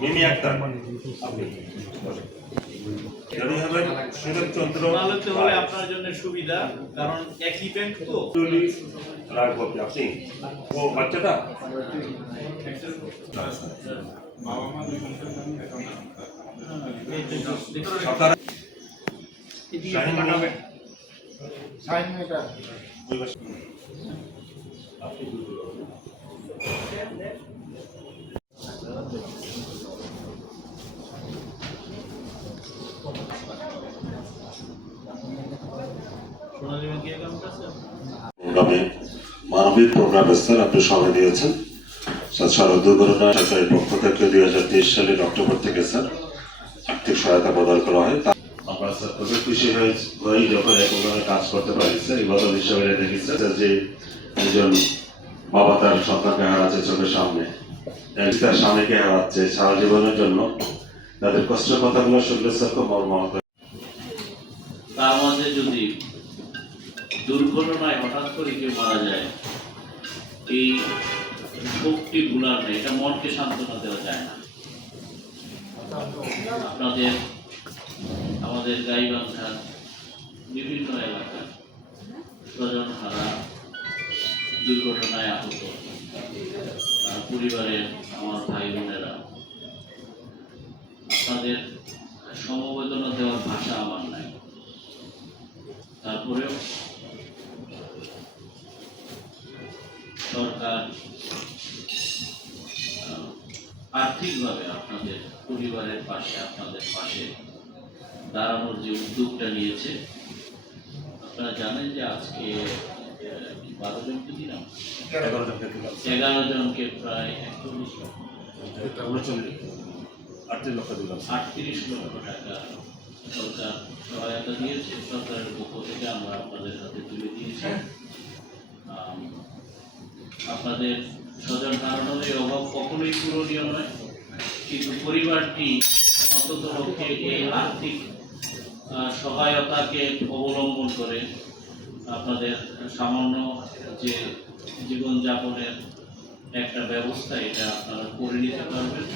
মিমি আক্তার আপনি যদি হবেন সুরজচন্দ্র হলে আপনার জন্য সুবিধা, কারণ একই ব্যাংক তো। রাখবো আপনি ও বাচ্চাটা মানবিক প্রোগ্রামে স্যার আপনি সময় দিয়েছেন। সড়ক দুর্ঘটনা সরকারের পক্ষ থেকে 2023 সালের অক্টোবর থেকে স্যার আর্থিক সহায়তা প্রদান করা হয়। আমরা স্যার খুবই খুশি হই যখন এই প্রোগ্রামে কাজ করতে পারি স্যার। এই বদল হিসাবে দেখি স্যার যে একজন বাবা তার সন্তানকে হারাচ্ছে চোখের সামনে, তার স্বামীকে হারাচ্ছে, সারা জীবনের জন্য তাদের কষ্টের কথাগুলো শুনলে স্যার খুব মর্মাহত। তার মাঝে যদি দুর্ঘটনায় হঠাৎ করে কেউ মারা যায়, এই শক্তি ভুলার নেই, এটা মনকে সান্ত্বনা দেওয়া যায় না। আপনাদের আমাদের গাইবান্ধার বিভিন্ন এলাকার স্বজন হারা, দুর্ঘটনায় আহত পরিবারের আমার ভাই বোনেরা, আপনাদের সমবেদনা দেওয়ার ভাষা আমার নাই। তারপরেও সরকার আর্থিকভাবে আপনাদের পরিবারের পাশে, আপনাদের পাশে দাঁড়ানোর যে উদ্যোগটা নিয়েছে, আপনারা জানেন যে আজকে 12 জনকে দিলাম, 11 জনকে প্রায় 38 লক্ষ টাকা সরকার সহায়তা দিয়েছে। সরকারের পক্ষ থেকে আমরা আপনাদের হাতে তুলে দিয়েছি। আপনাদের স্বজন হারানোর এই অভাব কখনোই পূরণীয় নয়, কিন্তু পরিবারটি অন্তত পক্ষে এই আর্থিক সহায়তাকে অবলম্বন করে আপনাদের সামান্য যে জীবনযাপনের একটা ব্যবস্থা, এটা আপনারা করে নিতে পারবেন।